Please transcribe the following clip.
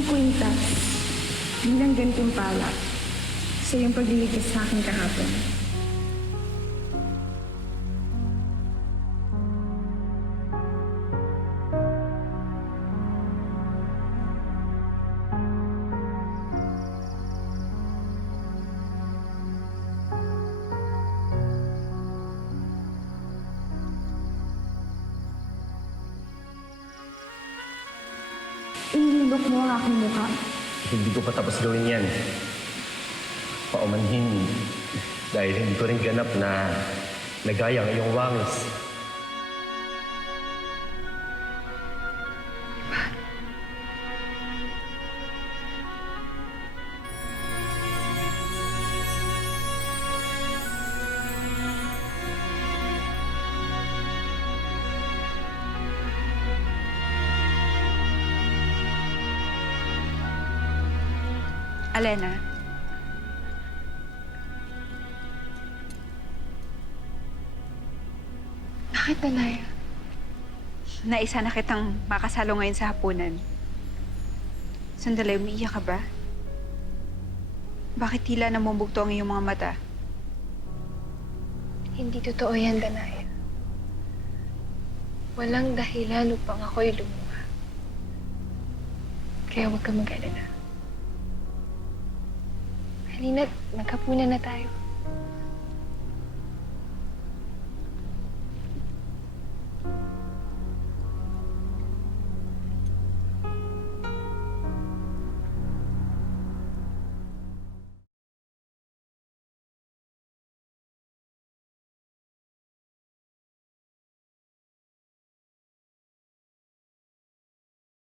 isang kwintas bilang gantimpala sa iyong pagliligtas sa akin kahapon. Inilok mo ang aking mukha. Hindi ko pa tapos gawin yan. Paumanhin dahil hindi ko rin ganap na nagaya ang iyong wangis. Alena. Bakit, Danay? Naisa na kitang makasalo ngayon sa hapunan. Sandali, umiiyak ka ba? Bakit tila namumugto ang iyong mga mata? Hindi totoo yan, Danay. Walang dahilan upang ako'y lumuha. Kaya huwag ka mag-alala. Halina't magkapunan na tayo.